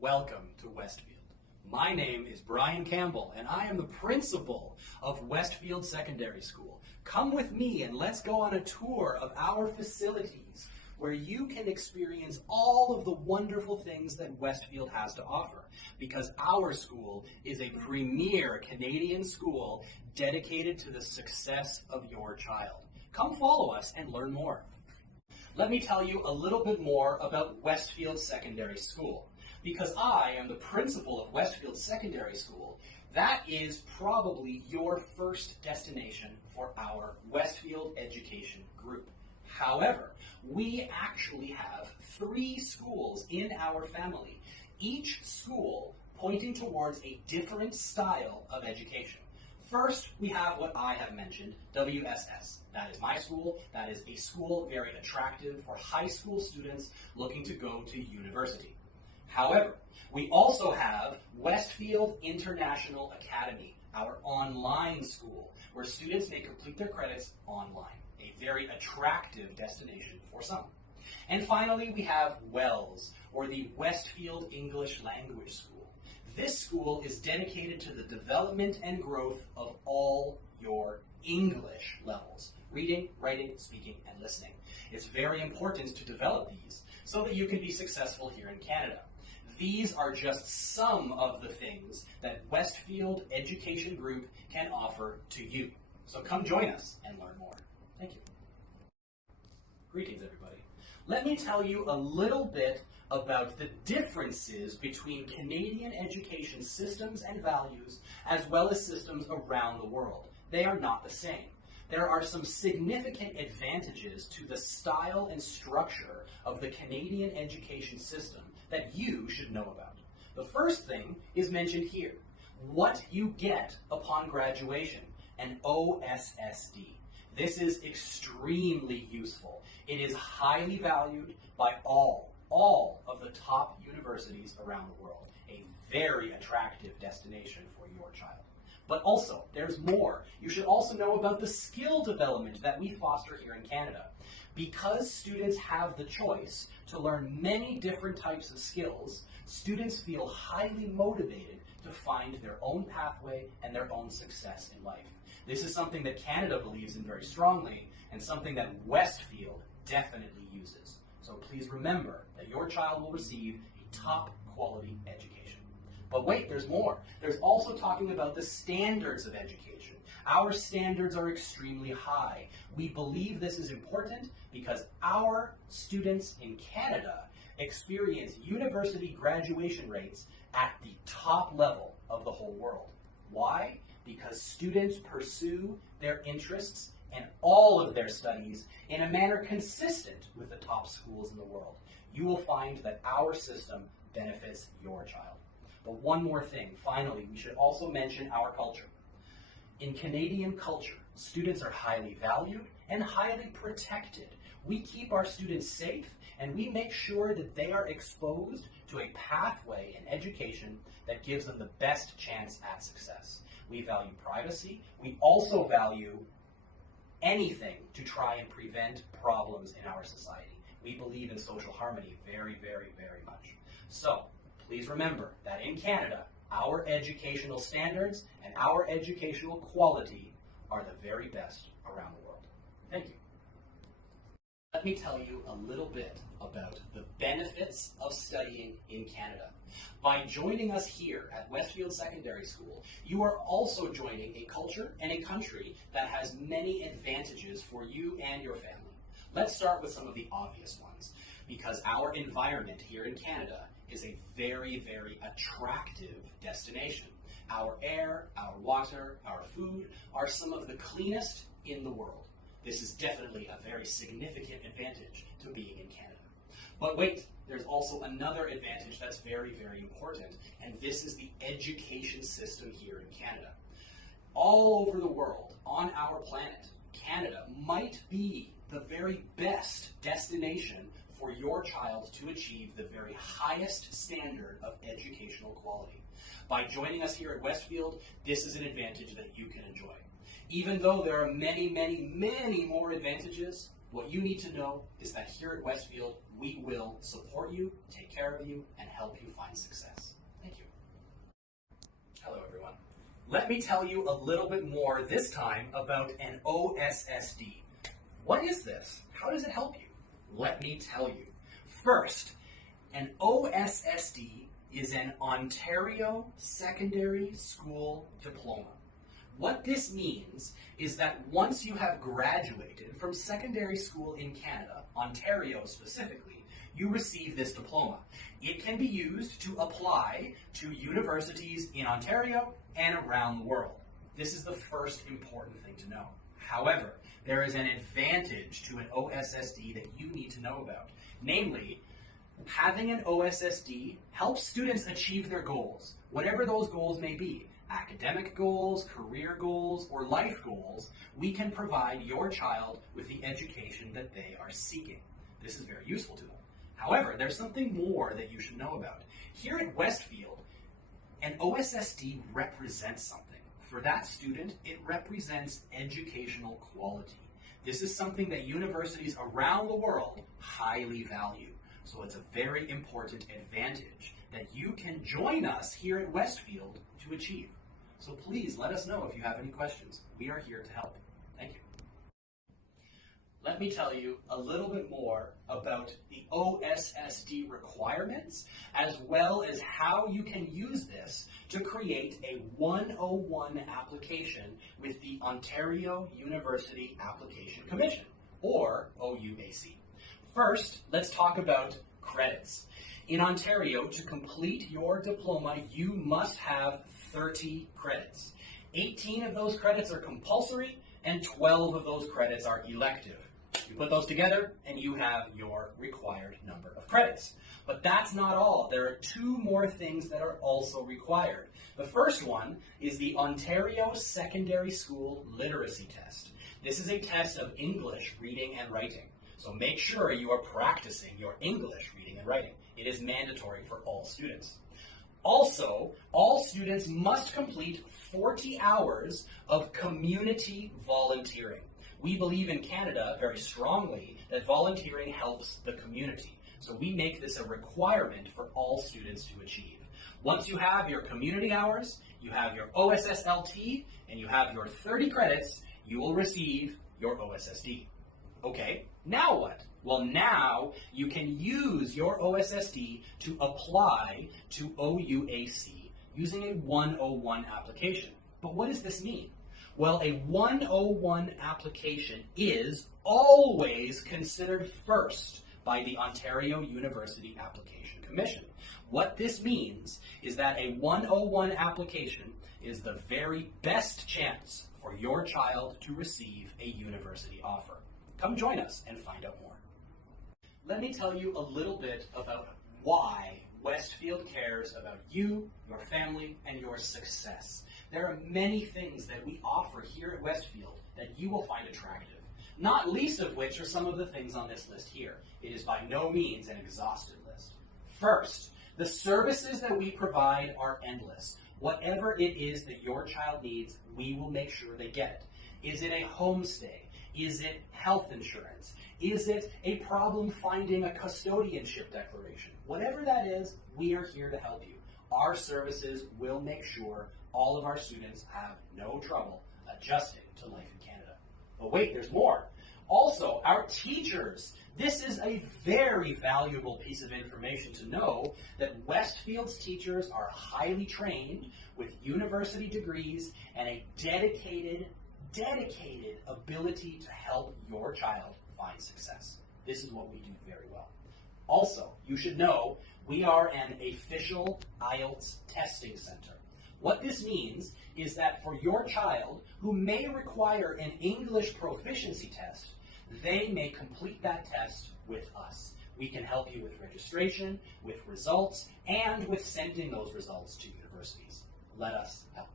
Welcome to Westfield. My name is Brian Campbell, and I am the principal of Westfield Secondary School. Come with me and let's go on a tour of our facilities where you can experience all of the wonderful things that Westfield has to offer, because our school is a premier Canadian school dedicated to the success of your child. Come follow us and learn more. Let me tell you a little bit more about Westfield Secondary School. Because I am the principal of Westfield Secondary School, that is probably your first destination for our Westfield Education Group. However, we actually have 3 schools in our family, each school pointing towards a different style of education. First, we have what I have mentioned, WSS. That is my school. That is a school very attractive for high school students looking to go to university. However, we also have Westfield International Academy, our online school, where students may complete their credits online, a very attractive destination for some. And finally, we have WELS, or the Westfield English Language School. This school is dedicated to the development and growth of all your English levels, reading, writing, speaking, and listening. It's very important to develop these so that you can be successful here in Canada. These are just some of the things that Westfield Education Group can offer to you. So come join us and learn more. Thank you. Greetings, everybody. Let me tell you a little bit about the differences between Canadian education systems and values, as well as systems around the world. They are not the same. There are some significant advantages to the style and structure of the Canadian education system that you should know about. The first thing is mentioned here, what you get upon graduation, an OSSD. This is extremely useful. It is highly valued by all of the top universities around the world, a very attractive destination for your child. But also, there's more. You should also know about the skill development that we foster here in Canada. Because students have the choice to learn many different types of skills, students feel highly motivated to find their own pathway and their own success in life. This is something that Canada believes in very strongly, and something that Westfield definitely uses. So please remember that your child will receive a top quality education. But wait, there's more. There's also talking about the standards of education. Our standards are extremely high. We believe this is important because our students in Canada experience university graduation rates at the top level of the whole world. Why? Because students pursue their interests and all of their studies in a manner consistent with the top schools in the world. You will find that our system benefits your child. But one more thing, finally, we should also mention our culture. In Canadian culture, students are highly valued and highly protected. We keep our students safe, and we make sure that they are exposed to a pathway in education that gives them the best chance at success. We value privacy. We also value anything to try and prevent problems in our society. We believe in social harmony very, very, very much. So, please remember that in Canada, our educational standards and our educational quality are the very best around the world. Thank you. Let me tell you a little bit about the benefits of studying in Canada. By joining us here at Westfield Secondary School, you are also joining a culture and a country that has many advantages for you and your family. Let's start with some of the obvious ones, because our environment here in Canada is a very, very attractive destination. Our air, our water, our food are some of the cleanest in the world. This is definitely a very significant advantage to being in Canada. But wait, there's also another advantage that's very, very important, and this is the education system here in Canada. All over the world, on our planet, Canada might be the very best destination for your child to achieve the very highest standard of educational quality. By joining us here at Westfield, this is an advantage that you can enjoy. Even though there are many, many, many more advantages, What you need to know is that here at Westfield, we will support you, take care of you, and help you find success. Thank you. Hello, everyone. Let me tell you a little bit more this time about an OSSD. What is this? How does it help you? Let me tell you. First, an OSSD is an Ontario Secondary School Diploma. What this means is that once you have graduated from secondary school in Canada, Ontario specifically, you receive this diploma. It can be used to apply to universities in Ontario and around the world. This is the first important thing to know. However, there is an advantage to an OSSD that you need to know about. Namely, having an OSSD helps students achieve their goals, whatever those goals may be. Academic goals, career goals, or life goals, we can provide your child with the education that they are seeking. This is very useful to them. However, there's something more that you should know about. Here at Westfield, an OSSD represents something. For that student, it represents educational quality. This is something that universities around the world highly value. So it's a very important advantage that you can join us here at Westfield to achieve. So please let us know if you have any questions. We are here to help. Thank you. Let me tell you a little bit more about the OSSD requirements, as well as how you can use this to create a 101 application with the Ontario University Application Commission, or OUAC. First, let's talk about credits. In Ontario, to complete your diploma, you must have 30 credits. 18 of those credits are compulsory, and 12 of those credits are elective. You put those together, and you have your required number of credits. But that's not all. There are two more things that are also required. The first one is the Ontario Secondary School Literacy Test. This is a test of English reading and writing. So make sure you are practicing your English reading and writing. It is mandatory for all students. Also, all students must complete 40 hours of community volunteering. We believe in Canada very strongly that volunteering helps the community. So we make this a requirement for all students to achieve. Once you have your community hours, you have your OSSLT, and you have your 30 credits, you will receive your OSSD. Okay, now what? Well, now you can use your OSSD to apply to OUAC using a 101 application. But what does this mean? Well, a 101 application is always considered first by the Ontario University Application Commission. What this means is that a 101 application is the very best chance for your child to receive a university offer. Come join us and find out more. Let me tell you a little bit about why Westfield cares about you, your family, and your success. There are many things that we offer here at Westfield that you will find attractive, not least of which are some of the things on this list here. It is by no means an exhaustive list. First, the services that we provide are endless. Whatever it is that your child needs, we will make sure they get it. Is it a homestay? Is it health insurance? Is it a problem finding a custodianship declaration? Whatever that is, we are here to help you. Our services will make sure all of our students have no trouble adjusting to life in Canada. But wait, there's more. Also, our teachers. This is a very valuable piece of information to know that Westfield's teachers are highly trained with university degrees and a dedicated ability to help your child find success. This is what we do very well. Also, you should know we are an official IELTS testing center. What this means is that for your child who may require an English proficiency test, they may complete that test with us. We can help you with registration, with results, and with sending those results to universities. Let us help.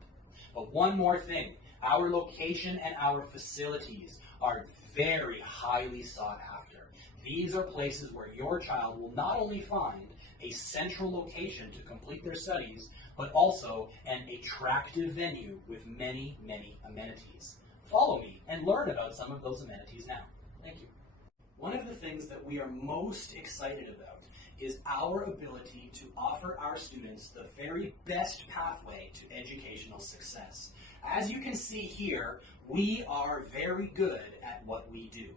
But one more thing, our location and our facilities are very highly sought after. These are places where your child will not only find a central location to complete their studies, but also an attractive venue with many, many amenities. Follow me and learn about some of those amenities now. Thank you. One of the things that we are most excited about is our ability to offer our students the very best pathway to educational success. As you can see here, we are very good at what we do.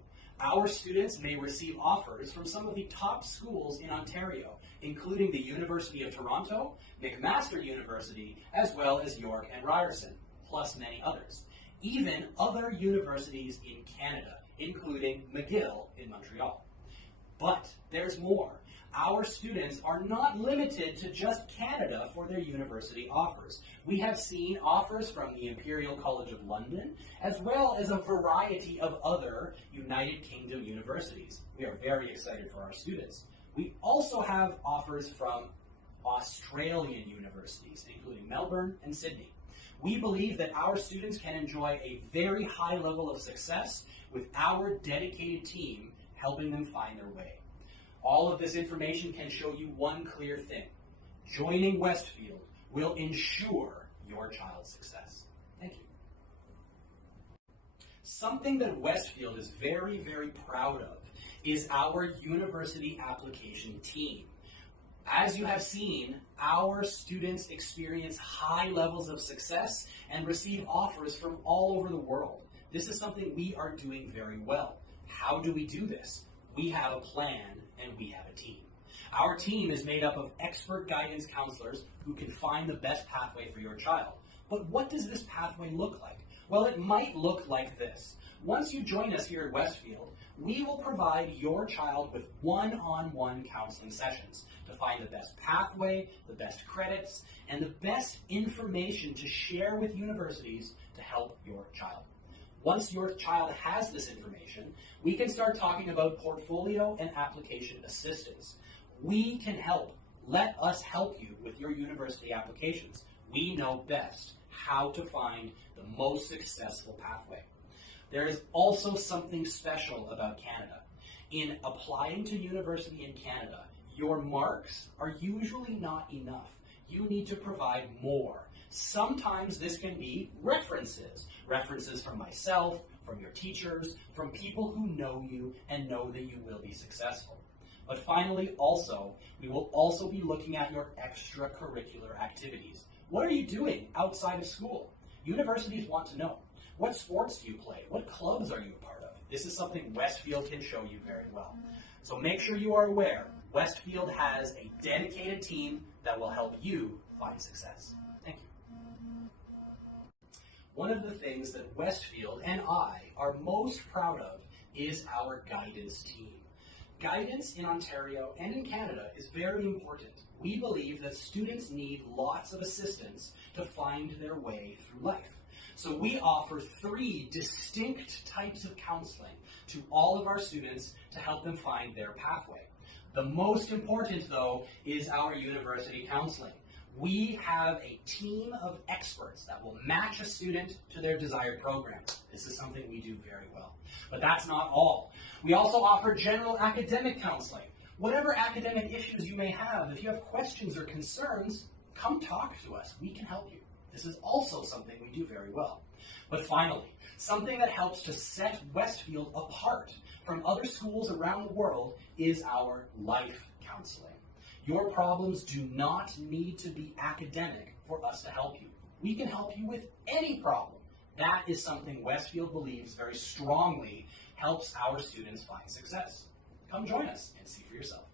Our students may receive offers from some of the top schools in Ontario, including the University of Toronto, McMaster University, as well as York and Ryerson, plus many others. Even other universities in Canada, including McGill in Montreal. But there's more. Our students are not limited to just Canada for their university offers. We have seen offers from the Imperial College of London, as well as a variety of other United Kingdom universities. We are very excited for our students. We also have offers from Australian universities, including Melbourne and Sydney. We believe that our students can enjoy a very high level of success with our dedicated team helping them find their way. All of this information can show you one clear thing. Joining Westfield will ensure your child's success. Thank you. Something that Westfield is very, very proud of is our university application team. As you have seen, our students experience high levels of success and receive offers from all over the world. This is something we are doing very well. How do we do this? We have a plan and we have a team. Our team is made up of expert guidance counselors who can find the best pathway for your child. But what does this pathway look like? Well, it might look like this. Once you join us here at Westfield, we will provide your child with one-on-one counseling sessions to find the best pathway, the best credits, and the best information to share with universities to help your child. Once your child has this information, we can start talking about portfolio and application assistance. We can help. Let us help you with your university applications. We know best how to find the most successful pathway. There is also something special about Canada. In applying to university in Canada, your marks are usually not enough. You need to provide more. Sometimes this can be references. References from myself, from your teachers, from people who know you and know that you will be successful. But finally, we will also be looking at your extracurricular activities. What are you doing outside of school? Universities want to know. What sports do you play? What clubs are you a part of? This is something Westfield can show you very well. So make sure you are aware, Westfield has a dedicated team that will help you find success. Thank you. One of the things that Westfield and I are most proud of is our guidance team. Guidance in Ontario and in Canada is very important. We believe that students need lots of assistance to find their way through life. So we offer 3 distinct types of counseling to all of our students to help them find their pathway. The most important, though, is our university counseling. We have a team of experts that will match a student to their desired program. This is something we do very well. But that's not all. We also offer general academic counseling. Whatever academic issues you may have, if you have questions or concerns, come talk to us. We can help you. This is also something we do very well. But finally, something that helps to set Westfield apart from other schools around the world is our life counseling. Your problems do not need to be academic for us to help you. We can help you with any problem. That is something Westfield believes very strongly helps our students find success. Come join us and see for yourself.